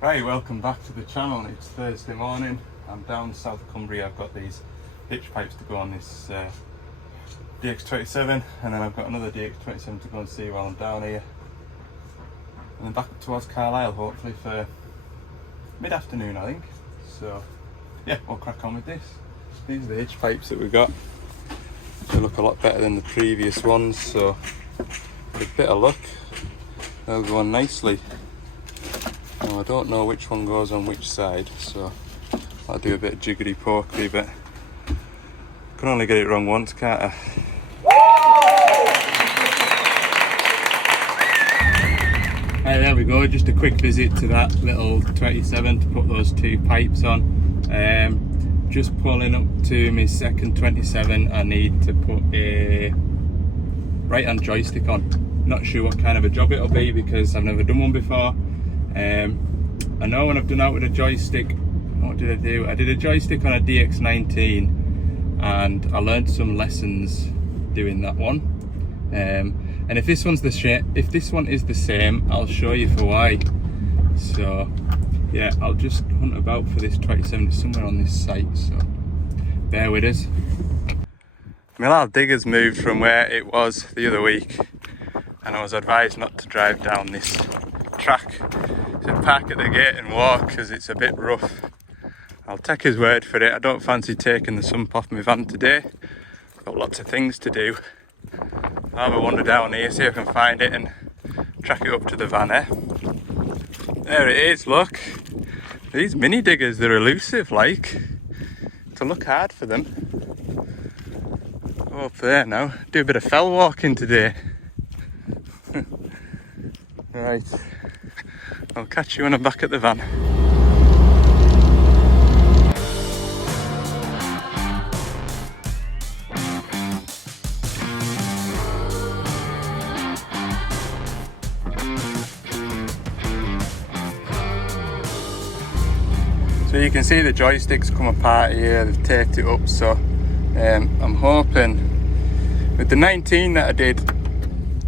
Right, welcome back to the channel. It's Thursday morning. I'm down South Cumbria. I've got these ditch pipes to go on this DX27, and then I've got another DX27 to go and see while I'm down here, and then back up towards Carlisle hopefully for mid-afternoon, I think. So yeah, we'll crack on with this. These are the hitch pipes that we've got. They look a lot better than the previous ones, so with a bit of luck they'll go on nicely. Now, I don't know which one goes on which side, so I'll do a bit of jiggity pokery, but I can only get it wrong once, can't I? Right, there we go, just a quick visit to that little 27 to put those two pipes on. Just pulling up to my second 27, I need to put a right hand joystick on. Not sure what kind of a job it'll be because I've never done one before. I know when I've done out with a joystick, what did I do? I did a joystick on a DX19 and I learned some lessons doing that one. And if this one is the same, I'll show you for why. So yeah, I'll just hunt about for this 27. It's somewhere on this site, so bear with us. My little digger's moved from where it was the other week, and I was advised not to drive down this track, to park at the gate and walk because it's a bit rough. I'll take his word for it. I don't fancy taking the sump off my van today. Got lots of things to do. I'll have a wander down here, see if I can find it and track it up to the van, eh? There it is, look. These mini diggers, they're elusive, like. To look hard for them. Go up there now. Do a bit of fell walking today. Right. I'll catch you when I'm back at the van. So you can see the joysticks come apart here, they've taped it up, so I'm hoping with the 19 that I did,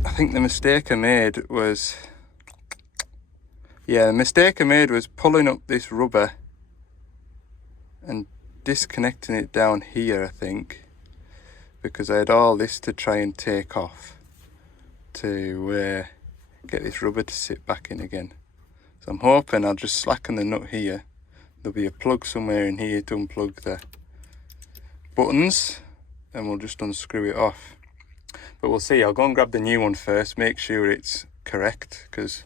I think the mistake I made was pulling up this rubber and disconnecting it down here, I think, because I had all this to try and take off to get this rubber to sit back in again. So I'm hoping I'll just slacken the nut here. There'll be a plug somewhere in here to unplug the buttons, and we'll just unscrew it off. But we'll see. I'll go and grab the new one first, make sure it's correct, because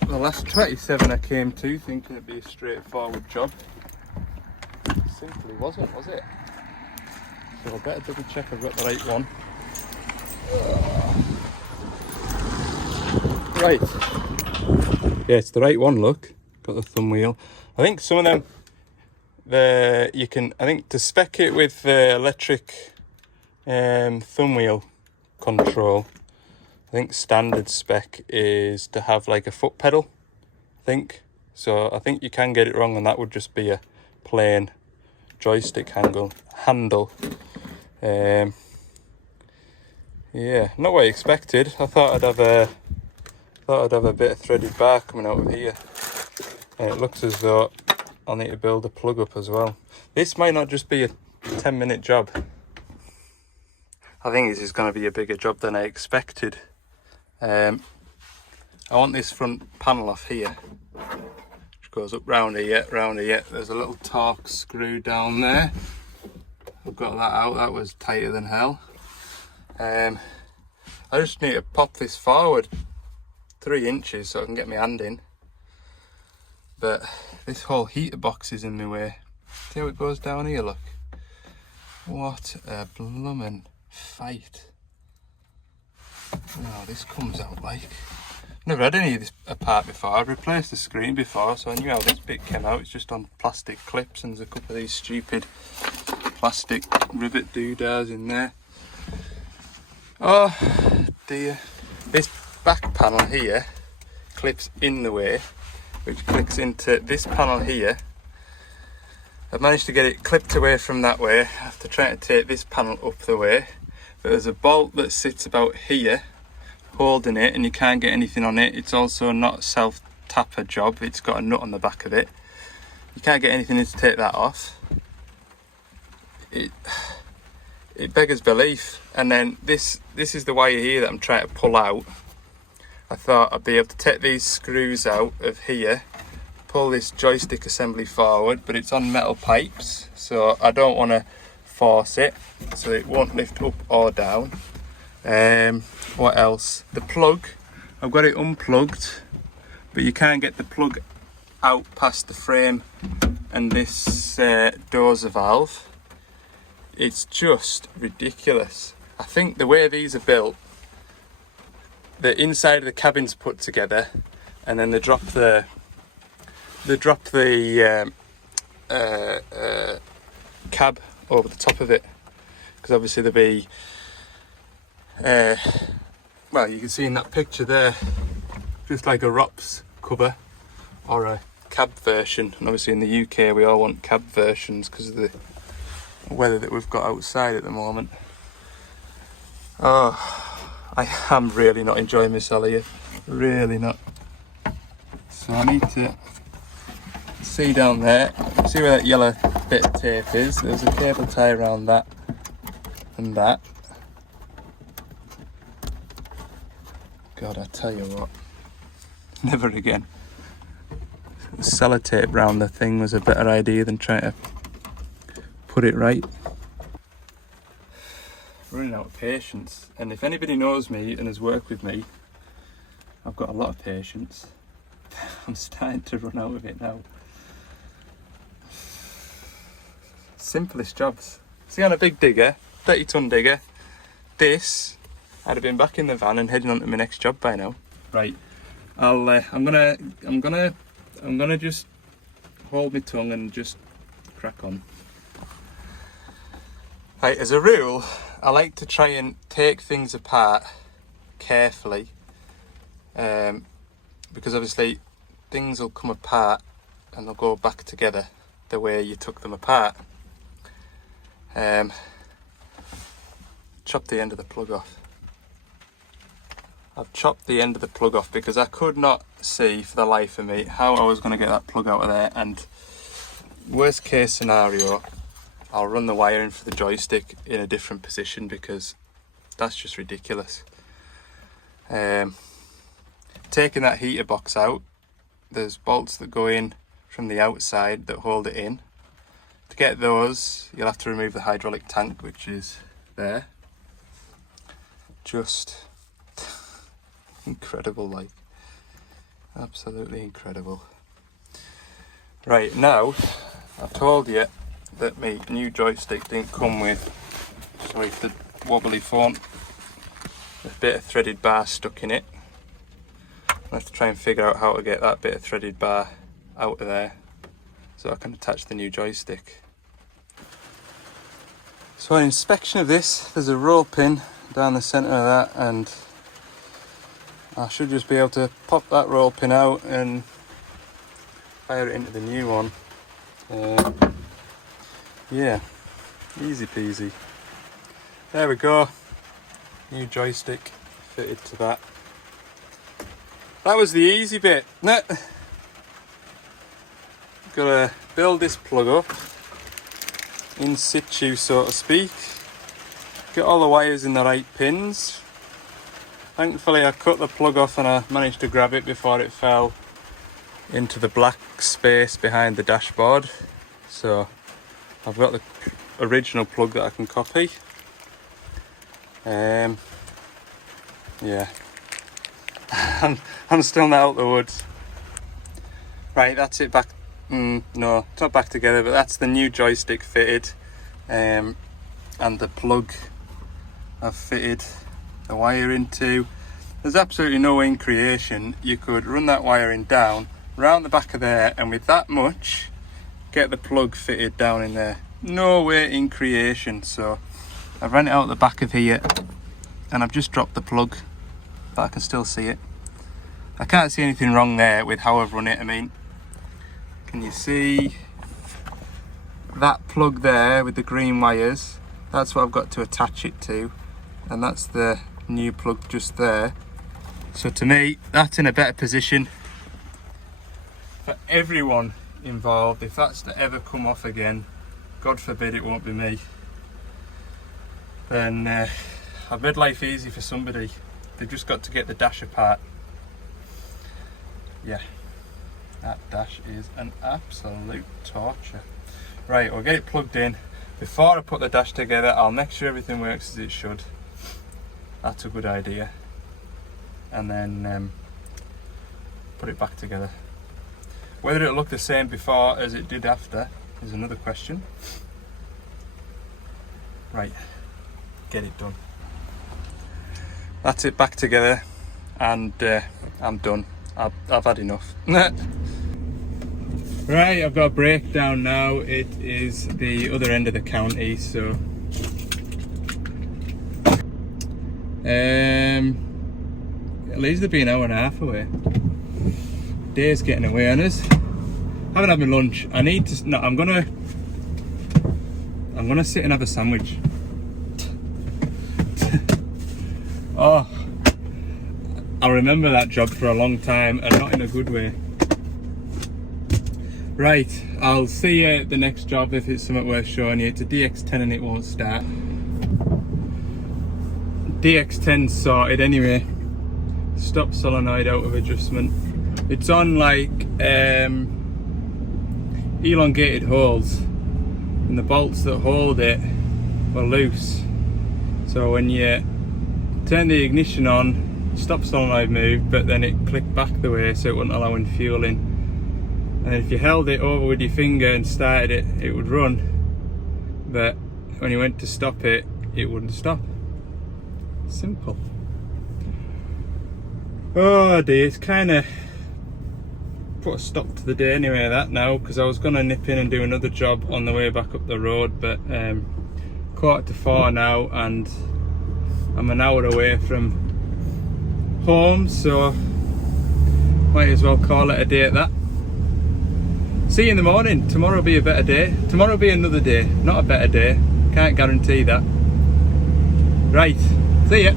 the last 27 I came to thinking it'd be a straightforward job. It simply wasn't, was it? So I better double check I've got the right one. Right. Yeah, it's the right one, look. Got the thumb wheel. I think some of them, I think to spec it with the electric thumb wheel control, I think standard spec is to have like a foot pedal, I think. So I think you can get it wrong, and that would just be a plain joystick handle. Yeah, not what I expected. I thought I'd have a bit of threaded bar coming out of here. And it looks as though I'll need to build a plug up as well. This might not just be a 10-minute job. I think this is going to be a bigger job than I expected. I want this front panel off here, which goes up round here. There's a little torque screw down there. I've got that out. That was tighter than hell. I just need to pop this forward 3 inches so I can get my hand in. But this whole heater box is in my way. See how it goes down here, look. What a bloomin' fight. Now this comes out like. Never had any of this apart before. I've replaced the screen before, so I knew how this bit came out. It's just on plastic clips, and there's a couple of these stupid plastic rivet doodads in there. Oh dear. This back panel here clips in the way, which clicks into this panel here. I've managed to get it clipped away from that way after trying to take this panel up the way, but there's a bolt that sits about here holding it and you can't get anything on it. It's also not self tapper job. It's got a nut on the back of it. You can't get anything in to take that off. It beggars belief. And then this is the wire here that I'm trying to pull out. I thought I'd be able to take these screws out of here, pull this joystick assembly forward, but it's on metal pipes, so I don't want to force it, so it won't lift up or down. What else? The plug, I've got it unplugged, but you can't get the plug out past the frame and this dozer valve. It's just ridiculous. I think the way these are built, the inside of the cabin's put together, and then they drop the cab over the top of it, because obviously there'll be well, you can see in that picture there, just like a ROPS cover or a cab version. And obviously in the UK we all want cab versions because of the weather that we've got outside at the moment. Oh, I am really not enjoying myself here, really not. So I need to see down there, see where that yellow bit of tape is. There's a cable tie around that and that. God, I tell you what, never again. Sellotape round the thing was a better idea than trying to put it right. Running out of patience, and if anybody knows me and has worked with me, I've got a lot of patience. I'm starting to run out of it now. Simplest jobs. See, on a big digger, 30-ton digger, this, I'd have been back in the van and heading on to my next job by now. Right, I'm gonna just hold my tongue and just crack on. Right, as a rule, I like to try and take things apart carefully, because obviously things will come apart and they'll go back together the way you took them apart. Chop the end of the plug off. I've chopped the end of the plug off because I could not see for the life of me how I was going to get that plug out of there, and worst case scenario, I'll run the wire in for the joystick in a different position because that's just ridiculous. Taking that heater box out, there's bolts that go in from the outside that hold it in. To get those, you'll have to remove the hydraulic tank, which is there. Just incredible, like, absolutely incredible. Right, now I've told you that my new joystick didn't come with, sorry for the wobbly phone, a bit of threaded bar stuck in it. I'll have to try and figure out how to get that bit of threaded bar out of there so I can attach the new joystick. So an inspection of this, there's a roll pin down the centre of that, and I should just be able to pop that roll pin out and fire it into the new one. Yeah, easy peasy. There we go. New joystick fitted to that. That was the easy bit. Nah. Gotta build this plug up in situ, so to speak. Get all the wires in the right pins. Thankfully I cut the plug off and I managed to grab it before it fell into the black space behind the dashboard. So I've got the original plug that I can copy. Yeah, I'm still not out the woods. Right, that's it back. No, it's not back together, but that's the new joystick fitted, and the plug I've fitted the wire into. There's absolutely no way in creation you could run that wiring down round the back of there and with that much get the plug fitted down in there. No way in creation. So I've ran it out the back of here and I've just dropped the plug, but I can still see it. I can't see anything wrong there with how I've run it. I mean, can you see that plug there with the green wires? That's what I've got to attach it to, and that's the new plug just there. So to me, that's in a better position for everyone involved. If that's to ever come off again, God forbid it won't be me, then I've made life easy for somebody. They've just got to get the dash apart. Yeah, that dash is an absolute torture. Right, I'll get it plugged in. Before I put the dash together, I'll make sure everything works as it should. That's a good idea. And then put it back together. Whether it'll look the same before as it did after is another question. Right, get it done. That's it back together, and I'm done. I've had enough. Right, I've got a breakdown now. It is the other end of the county, so at least they'll be an hour and a half away. Day's getting away on us. Haven't had my lunch. I need to. No, I'm gonna sit and have a sandwich. Oh, I'll remember that job for a long time, and not in a good way. Right, I'll see you at the next job if it's something worth showing you. It's a DX10 and it won't start. DX10 sorted anyway. Stop solenoid out of adjustment. It's on like elongated holes, and the bolts that hold it were loose. So when you turn the ignition on, stop solenoid moved, but then it clicked back the way so it wouldn't allow any fuel in. And if you held it over with your finger and started it, it would run. But when you went to stop it, it wouldn't stop. Simple. Oh dear, it's kind of put a stop to the day anyway, that now, because I was going to nip in and do another job on the way back up the road, but 3:45 now, and I'm an hour away from home, so might as well call it a day at that. See you in the morning. Tomorrow will be a better day. Tomorrow will be another day, not a better day. Can't guarantee that. Right, see ya.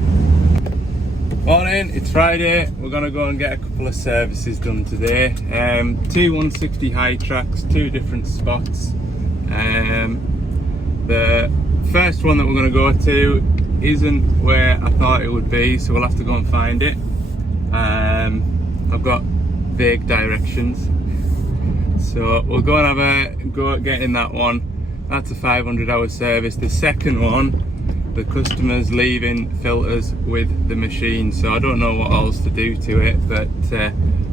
Morning, it's Friday. We're gonna go and get a couple of services done today. 2 160 high tracks, 2 different spots. The first one that we're gonna go to isn't where I thought it would be, so we'll have to go and find it. I've got vague directions. So we'll go and have a go at getting that one. That's a 500-hour service. The second one, the customer's leaving filters with the machine, so I don't know what else to do to it, but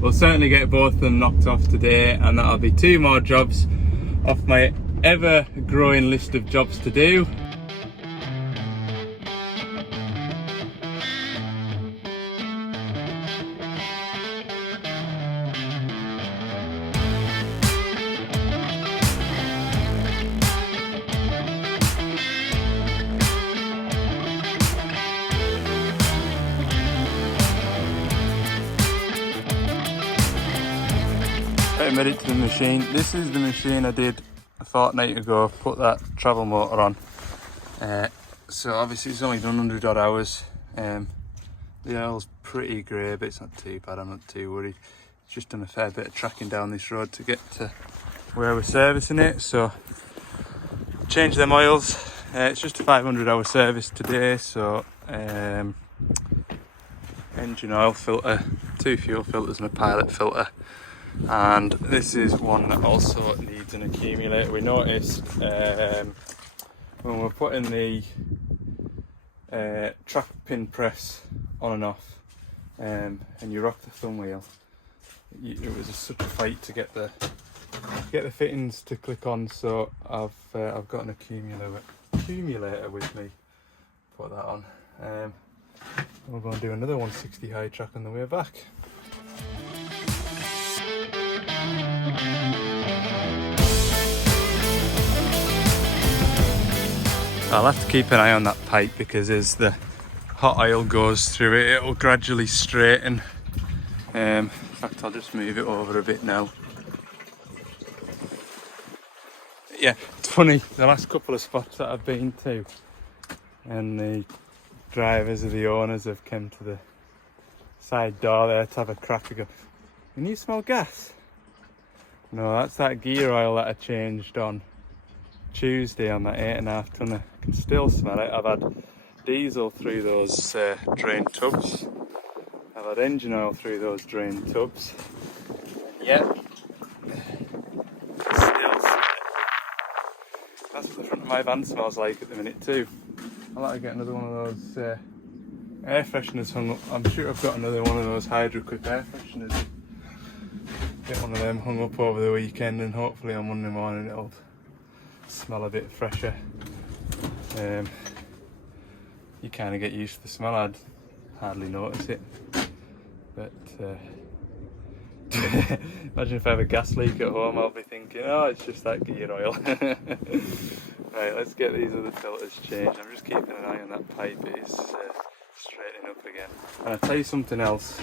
we'll certainly get both of them knocked off today, and that'll be 2 more jobs off my ever-growing list of jobs to do. Admitted to the machine. This is the machine I did a fortnight ago, put that travel motor on. So obviously it's only done 100 odd hours. The oil's pretty grey, but it's not too bad, I'm not too worried. It's just done a fair bit of tracking down this road to get to where we're servicing it, so change them oils. It's just a 500-hour service today, so engine oil filter, 2 fuel filters and a pilot filter. And this is one that also needs an accumulator. We noticed when we're putting the track pin press on and off, and you rock the thumb wheel, it was such a fight to get the fittings to click on. So I've got an accumulator with me. Put that on. We're going to do another 160 high track on the way back. I'll have to keep an eye on that pipe, because as the hot oil goes through it, it'll gradually straighten. In fact, I'll just move it over a bit now. Yeah, it's funny, the last couple of spots that I've been to, and the drivers or the owners have come to the side door there to have a crack and go, "Can you smell gas?" No, that's that gear oil that I changed on Tuesday on that 8.5 tonner. I can still smell it. I've had diesel through those drain tubs. I've had engine oil through those drain tubs. And yet, I still smell it. That's what the front of my van smells like at the minute too. I'll have to get another one of those air fresheners hung up. I'm sure I've got another one of those Hydro Clip air fresheners. Get one of them hung up over the weekend, and hopefully on Monday morning it'll smell a bit fresher. You kind of get used to the smell. I'd hardly notice it, but imagine if I have a gas leak at home, I'll be thinking, oh, it's just that gear oil. Right, let's get these other filters changed. I'm just keeping an eye on that pipe. It is straightening up again. And I'll tell you something else.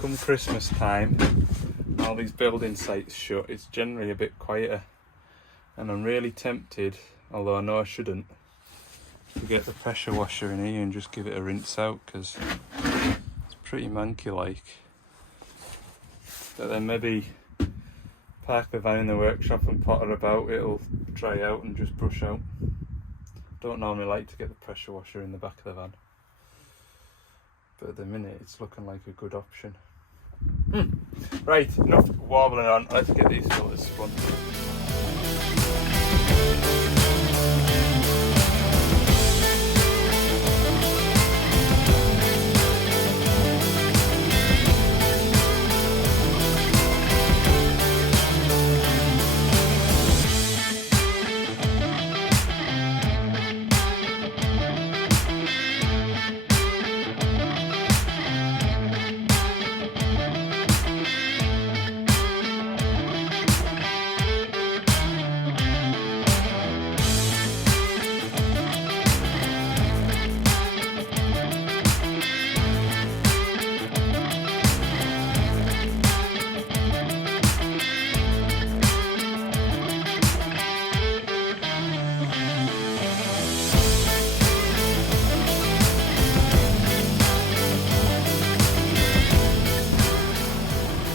Come Christmas time, all these building sites shut, it's generally a bit quieter. And I'm really tempted, although I know I shouldn't, to get the pressure washer in here and just give it a rinse out, because it's pretty manky like. But then maybe park the van in the workshop and potter about, it'll dry out and just brush out. Don't normally like to get the pressure washer in the back of the van, but at the minute it's looking like a good option. Right, enough warbling on, let's get these filters spun.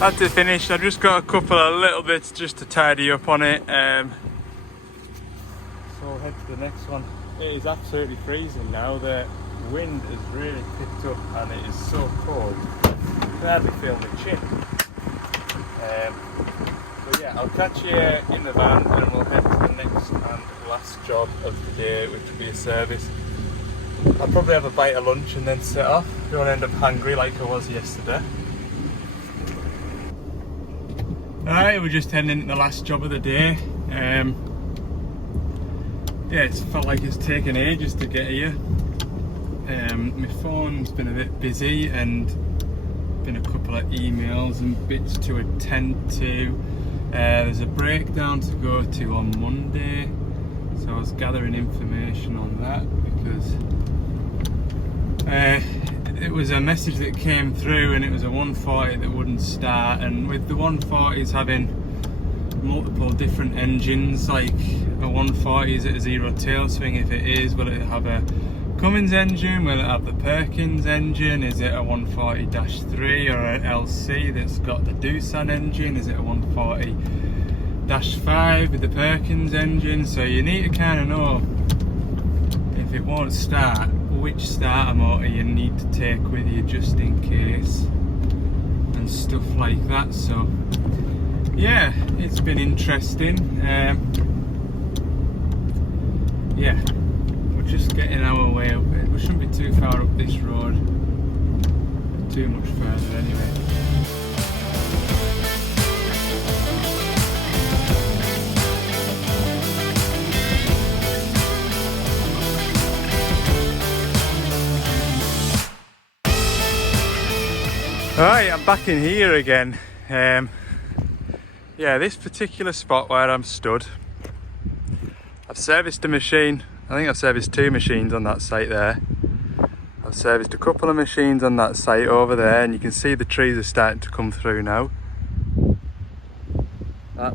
That's it finished. I've just got a couple of little bits just to tidy up on it. So I'll head to the next one. It is absolutely freezing now. The wind has really picked up and it is so cold. I can hardly feel my chin. But yeah, I'll catch you in the van and we'll head to the next and last job of the day, which will be a service. I'll probably have a bite of lunch and then set off. Don't end up hungry like I was yesterday. Alright, we're just heading into the last job of the day. Yeah, it's felt like it's taken ages to get here. My phone's been a bit busy and been a couple of emails and bits to attend to. There's a breakdown to go to on Monday, so I was gathering information on that because it was a message that came through and it was a 140 that wouldn't start, and with the 140s having multiple different engines, like a 140 is at a zero tail swing. If it is, will it have a Cummins engine? Will it have the Perkins engine? Is it a 140-3 or an LC that's got the Doosan engine? Is it a 140-5 with the Perkins engine? So you need to kind of know, if it won't start, which starter motor you need to take with you just in case and stuff like that. So yeah, it's been interesting. Yeah, we're just getting our way up. We shouldn't be too far up this road, too much further anyway. Alright, I'm back in here again. Yeah, this particular spot where I'm stood, I've serviced a machine. I think I've serviced 2 machines on that site there. I've serviced a couple of machines on that site over there, and you can see the trees are starting to come through now. I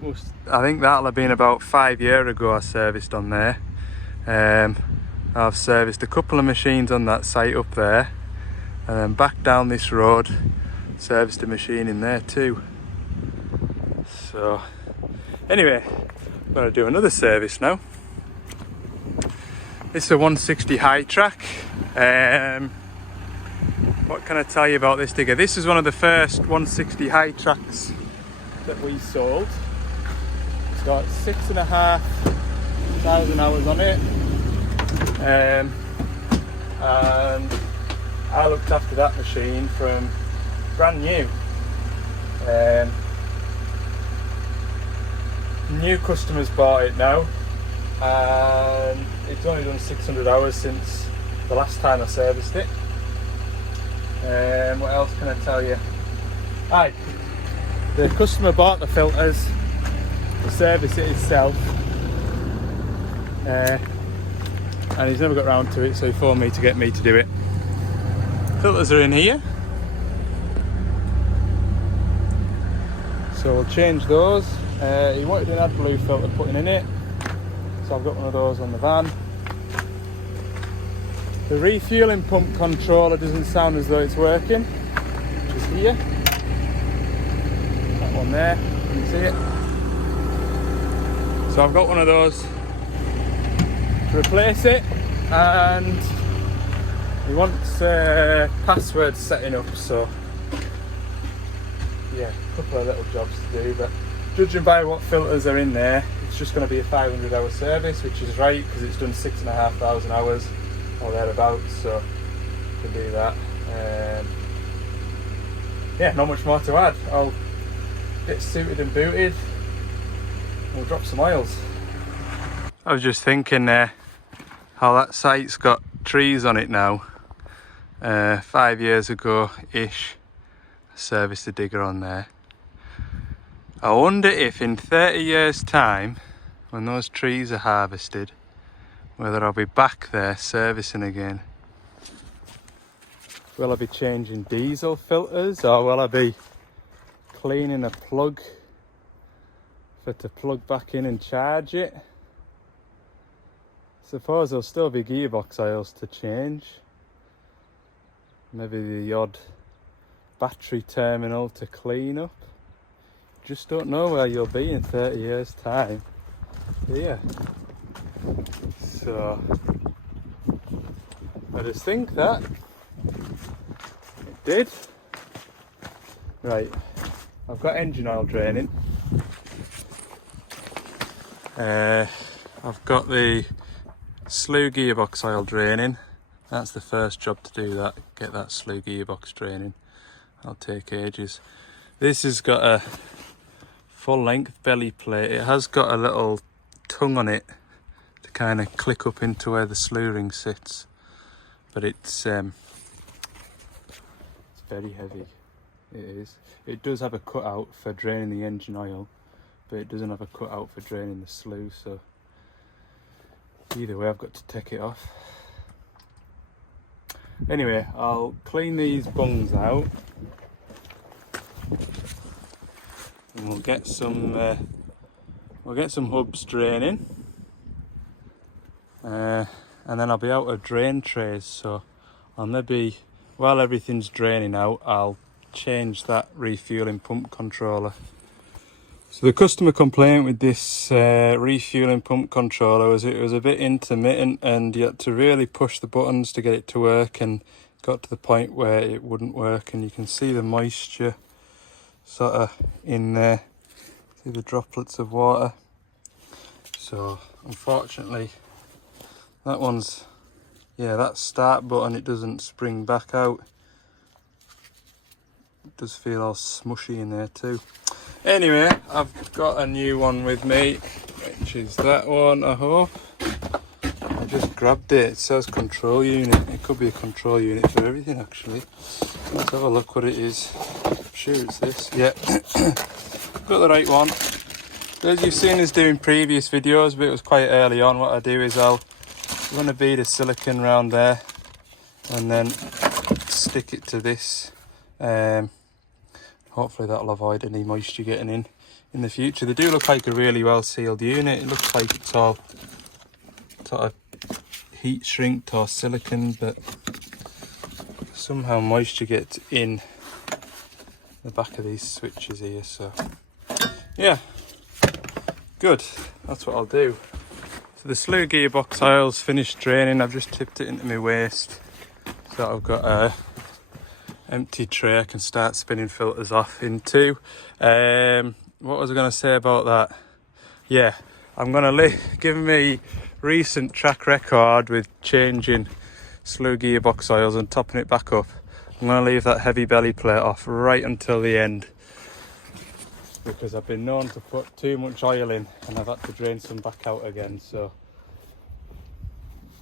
think that'll have been about 5 years ago I serviced on there. I've serviced a couple of machines on that site up there, and then back down this road serviced a machine in there too. So anyway, I'm going to do another service now. This is a 160 high track. What can I tell you about this digger? This is one of the first 160 high tracks that we sold. It's got 6,500 hours on it. And I looked after that machine from brand new. New customers bought it now, and it's only done 600 hours since the last time I serviced it. What else can I tell you? Aye, the customer bought the filters to service it himself, and he's never got round to it, so he phoned me to get me to do it. Filters are in here, so we'll change those. He wanted an AdBlue filter putting in it, so I've got one of those on the van. The refueling pump controller doesn't sound as though it's working, which is here. That one there, can you see it? So I've got one of those to replace it, and he wants password setting up, so yeah, a couple of little jobs to do, but judging by what filters are in there, it's just going to be a 500 hour service, which is right because it's done 6,500 hours or thereabouts, so can do that. Yeah, not much more to add. I'll get suited and booted. We'll drop some oils. I was just thinking there how that site's got trees on it now. 5 years ago ish, I serviced the digger on there. I wonder if in 30 years time, when those trees are harvested, whether I'll be back there servicing again. Will I be changing diesel filters, or will I be cleaning a plug to plug back in and charge it? Suppose there'll still be gearbox oils to change. Maybe the odd battery terminal to clean up. Just don't know where you'll be in 30 years time. Yeah. So I just think that it did. Right, I've got engine oil draining. I've got the slew gearbox oil draining. That's the first job to do that, get that slew gearbox draining. That'll take ages. This has got a full length belly plate. It has got a little tongue on it to kind of click up into where the slew ring sits, but it's very heavy. It is. It does have a cutout for draining the engine oil, but it doesn't have a cutout for draining the slew, so either way I've got to take it off. Anyway, I'll clean these bungs out and we'll get some hubs draining, and then I'll be out of drain trays, so I'll maybe, while everything's draining out, I'll change that refueling pump controller. So the customer complaint with this refueling pump controller was it was a bit intermittent, and you had to really push the buttons to get it to work, and got to the point where it wouldn't work, and you can see the moisture sort of in there, see the droplets of water. So unfortunately that one's, yeah, that start button, it doesn't spring back out. It does feel all smushy in there too. Anyway, I've got a new one with me, which is that one, I hope. I just grabbed it. It says control unit. It could be a control unit for everything actually. Let's have a look what it is. I'm sure it's this. Yeah, got the right one. As you've seen us doing previous videos, but it was quite early on, what I do is I'll run a bead of silicone around there and then stick it to this. Hopefully that'll avoid any moisture getting in the future. They do look like a really well sealed unit. It looks like it's all sort of heat shrinked or silicone, but somehow moisture gets in the back of these switches here. So yeah, good, that's what I'll do. So the slew gearbox oil's finished draining. I've just tipped it into my waste, so I've got a empty tray I can start spinning filters off into. What was I going to say about that? Yeah, I'm going to give me recent track record with changing slew gearbox oils and topping it back up. I'm going to leave that heavy belly plate off right until the end, because I've been known to put too much oil in and I've had to drain some back out again, so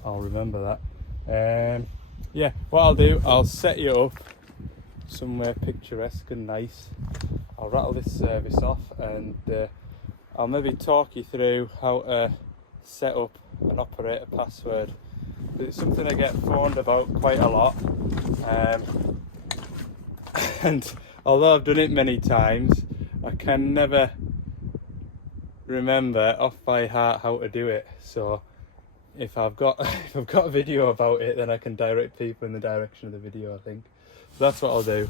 I'll remember that. Yeah, what I'll do, I'll set you up somewhere picturesque and nice. I'll rattle this service off and I'll maybe talk you through how to set up an operator password. It's something I get phoned about quite a lot, and although I've done it many times, I can never remember off by heart how to do it. So if I've got a video about it, then I can direct people in the direction of the video, I think. So that's what I'll do.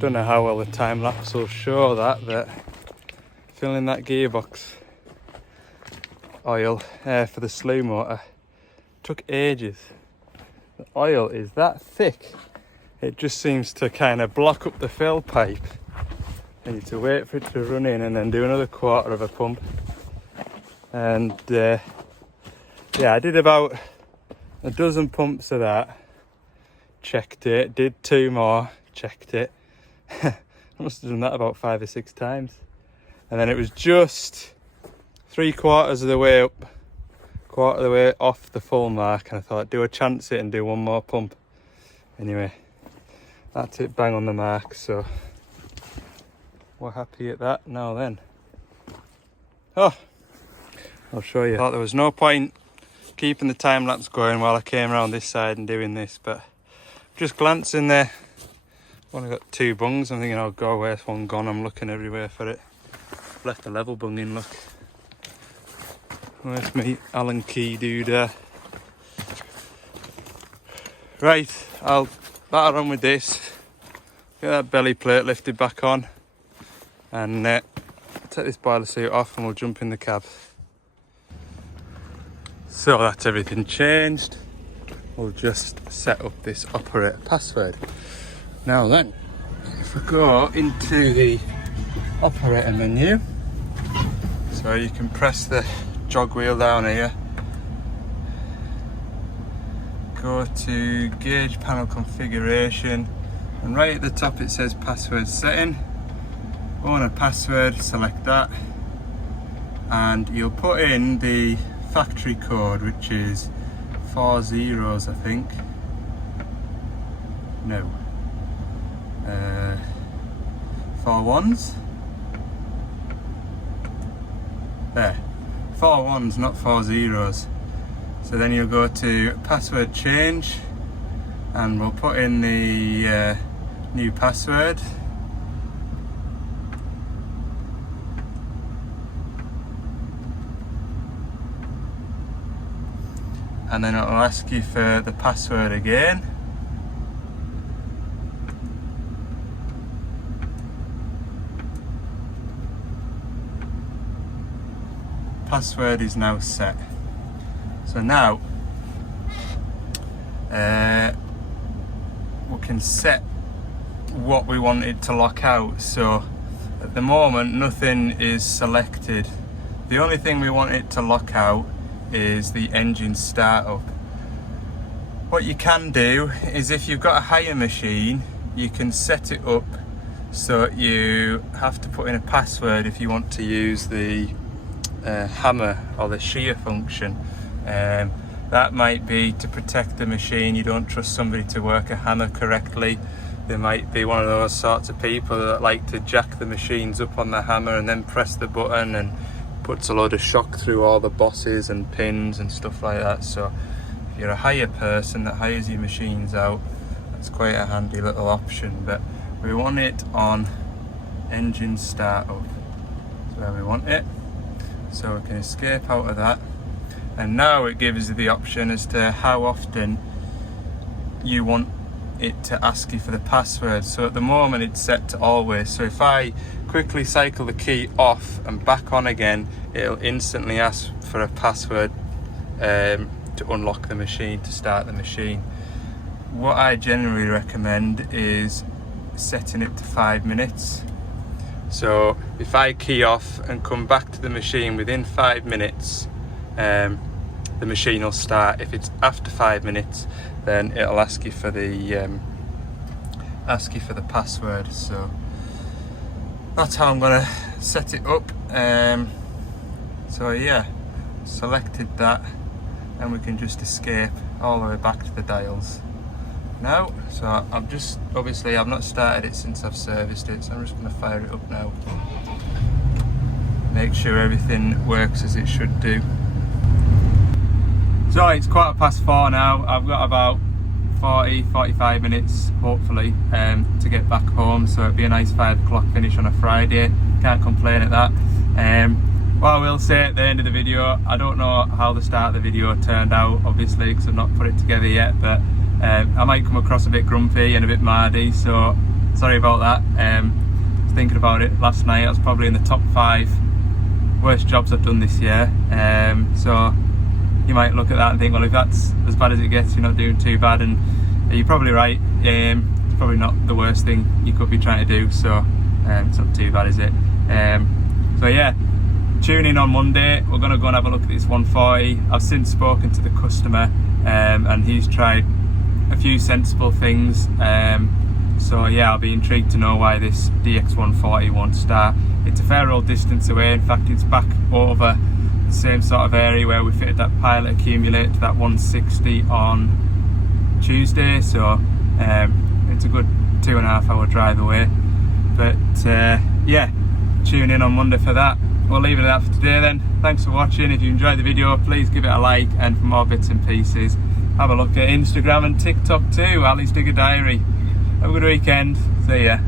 Don't know how well the time lapse will show that, but filling that gearbox oil for the slew motor took ages. The oil is that thick, it just seems to kind of block up the fill pipe. I need to wait for it to run in and then do another quarter of a pump. And yeah, I did about a dozen pumps of that, checked it, did 2 more, checked it. I must have done that about 5 or 6 times, and then it was just 3/4 of the way up, quarter of the way off the full mark, and I thought, do a chance it and do 1 more pump. Anyway, that's it, bang on the mark, so we're happy at that. Now then, oh, I'll show you. I thought there was no point keeping the time lapse going while I came around this side and doing this, but just glancing there, I've only got 2 bungs. I'm thinking, oh god, where's one gone? I'm looking everywhere for it. Left the level bung in, look. Where's me Allen key dude? Right, I'll batter on with this. Get that belly plate lifted back on. And take this boiler suit off and we'll jump in the cab. So that's everything changed. We'll just set up this operator password. Now then, if we go into the operator menu, so you can press the jog wheel down here, go to gauge panel configuration, and right at the top it says password setting. Owner password, select that, and you'll put in the factory code, which is 4 zeros, I think. No. 4 ones. There, 4 ones, not 4 zeros. So then you'll go to password change, and we'll put in the new password. And then it'll ask you for the password again. Password is now set. So now we can set what we want it to lock out. So at the moment nothing is selected. The only thing we want it to lock out is the engine startup. What you can do is, if you've got a hire machine, you can set it up so you have to put in a password if you want to use the hammer or the shear function. That might be to protect the machine. You don't trust somebody to work a hammer correctly. they might be one of those sorts of people that like to jack the machines up on the hammer and then press the button and puts a load of shock through all the bosses and pins and stuff like that. So if you're a hire person that hires your machines out, that's quite a handy little option. But we want it on engine startup, that's where we want it, so we can escape out of that. And now it gives you the option as to how often you want it to ask you for the password. So at the moment it's set to always, so if I quickly cycle the key off and back on again, it'll instantly ask for a password to unlock the machine, to start the machine. What I generally recommend is setting it to 5 minutes. So if I key off and come back to the machine within 5 minutes, the machine will start. If it's after 5 minutes, then it'll ask you for the password. So that's how I'm gonna set it up. So yeah, selected that, and we can just escape all the way back to the dials now. So I've not started it since I've serviced it, so I'm just gonna fire it up now, make sure everything works as it should do. So it's 4:15 now. I've got about 40-45 minutes hopefully to get back home, so it'll be a nice 5 o'clock finish on a Friday. Can't complain at that. What I will say at the end of the video, I don't know how the start of the video turned out, obviously, because I've not put it together yet, but I might come across a bit grumpy and a bit mardy, so sorry about that. I was thinking about it last night. I was probably in the top 5 worst jobs I've done this year, so you might look at that and think, well, if that's as bad as it gets, you're not doing too bad, and you're probably right. It's probably not the worst thing you could be trying to do, so it's not too bad, is it? So yeah, tune in on Monday. We're going to go and have a look at this 140. I've since spoken to the customer, and he's tried a few sensible things, so yeah, I'll be intrigued to know why this DX140 won't start. It's a fair old distance away. In fact, it's back over the same sort of area where we fitted that pilot accumulator to that 160 on Tuesday, so it's a good 2.5 hour drive away. But yeah, tune in on Monday for that. We'll leave it at that for today then. Thanks for watching. If you enjoyed the video, please give it a like, and for more bits and pieces, have a look at Instagram and TikTok too, Ali's Digger Diary. Have a good weekend. See ya.